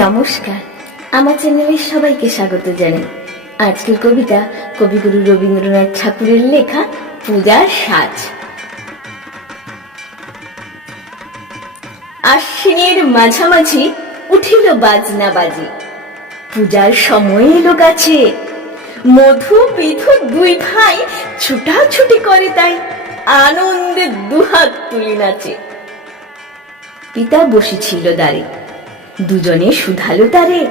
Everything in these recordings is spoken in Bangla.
নমস্কার। আমার চ্যানেলে সবাইকে স্বাগত জানাই। আজকের কবিতা কবিগুরু রবীন্দ্রনাথ ঠাকুরের লেখা পূজার সাজ। আশ্বিনের মাঝামাঝি উঠিল বাজনা বাজি। পূজার সময় এলো গাছে। মধু বিধু দুই ভাই ছুটাছুটি করে তাই আনন্দে দুহাত তুলি নাচে। পিতা বসেছিল দাঁড়ে দুজনে শুধালো তারে।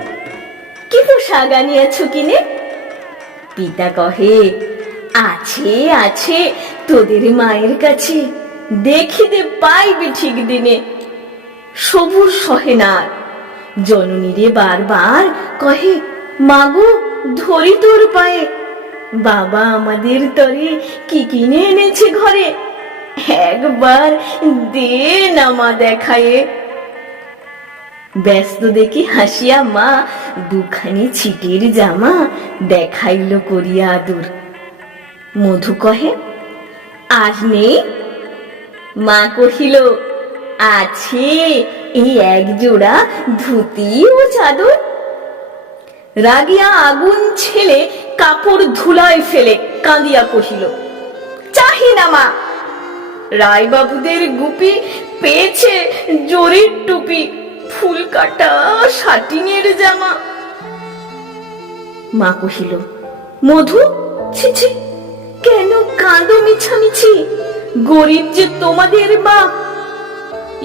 কি পোশাক আনিয়াছ কিনে? পিতা কহে, আছে আছে, তোদের মায়ের কাছে। দেখিতে পাইবে ঠিক দিনে। সবুর সহে না। জননীরে বারবার কহে, মাগো, ধরি তোর পায়ে। বাবা আমাদের তরে কি কিনে এনেছে ঘরে? একবার দে না মা দেখায়ে। ব্যস্ত দেখি হাসিয়া মা দুখানি ছিটের জামা দেখাইল করিয়া আদর। মধু কহে, আজ নেই? মা কহিল, আছে, এই এক জোড়া ধুতি ও চাদর। রাগিয়া আগুন ছেলে কাপড় ধুলায় ফেলে কাঁদিয়া কহিল, চাহি না মা। রায়বাবুদের গুপি পেয়েছে জোরের টুপি। ফুল কাটা শাটিনের জামা। মা কহিল, মধু, ছি কেন কাঁদো মিছামিছি? গরিব যে তোমাদের মা।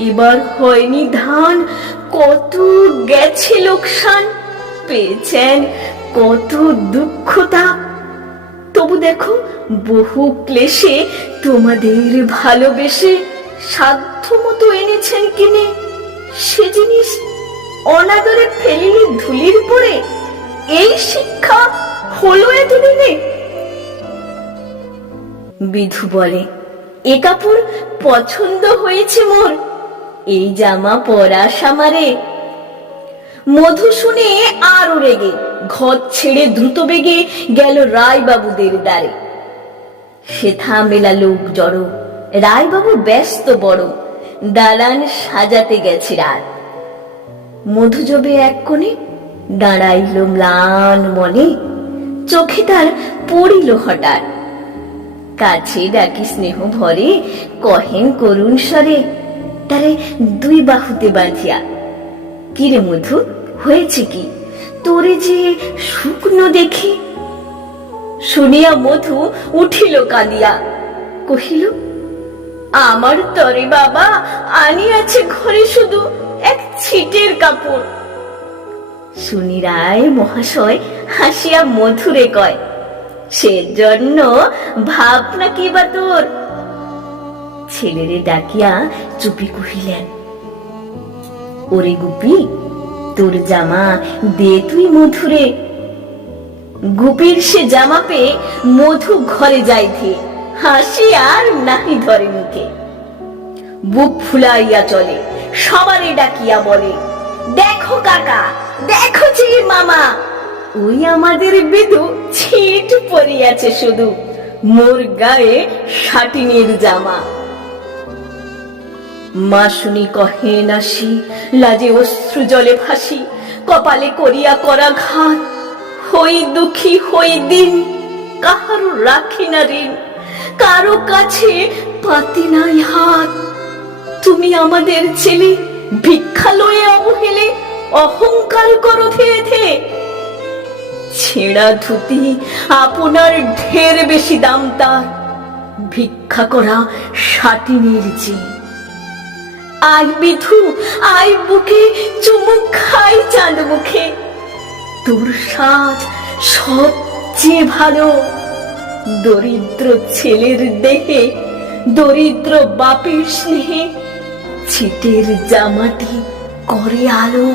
এবার হয়নি ধান, কত গেছে লোকসান, পেয়েছেন কত দুঃখ তাপ তবু দেখো, বহু ক্লেশে তোমাদের ভালোবেসে সাধ্য মতো এনেছেন কিনে। সে জিনিস অনাদরে ফেলিলে ধুলির পরে এই শিক্ষা হলো এতদিনে? বিধু বলে, এ কাপড় পছন্দ হয়েছে মোর। এই জামা পরা সামারে। মধু শুনে আরও রেগে, ঘর ছেড়ে দ্রুত বেগে গেল রায়বাবুদের দ্বারে। সেথা মেলা লোক জড়ো, রায়বাবু ব্যস্ত বড়। দালান সাজাতে গেছি রাত। মধু জবে এক কোণে দাঁড়াইল ম্লান মনে, চোখে তার পড়িল হঠাৎ। কাছে ডাকি স্নেহ ভরে কহেন করুণ স্বরে, তারে দুই বাহুতে বাঁধিয়া, কিরে মধু, হয়েছে কি? তোরে যে শুকনো দেখি? শুনিয়া মধু উঠিল কাঁদিয়া, কহিল আমার তরে বাবা আনিয়াছে ঘরে শুধু এক ছিটের কাপড়। শুনি রায় মহাশয়, হাসিয়া মধুরে কয়, সেজন্য ভাবনা কি বা তোর? ছেলেরে ডাকিয়া চুপি কহিলেন, ওরে গুপি, তোর জামা দে তুই মধুরে। গুপির সে জামা পেয়ে মধু ঘরে যাইতে। হাসি আর নাহি ধরে মুখে। বুক ফুলাইয়া চলে, সবারে ডাকিয়া বলে, দেখো কাকা, দেখো যে মামা, ওই আমাদের বিদু ছিট পরিয়াছে শুধু, মোর গায়ে শাটিনের জামা। মা শুনি কহে নাসি, লাজে অশ্রু জলে ভাসি, কপালে করিয়া করা ঘাত, হই দুঃখী, হই দিন, কাহারও রাখি না ঋণ। কারও কাছে পাতি নাই হাত। তুমি আমাদের ছেলে, ভিক্ষা লয়ে অবহেলে, অহংকার করো ধেয়ে ধেয়ে ছেঁড়া ধুতি আপনার ঢের বেশি দাম তার। ভিক্ষা করা সাটিনের চেয়ে আই বিধু আই বুকে, চুমুক খাই চাঁদ মুখে। তোর সাজ সবচেয়ে ভালো। দরিদ্র ছেলের দেহে দরিদ্র বাপের স্নেহে ছিটের জামাটি করে আলো।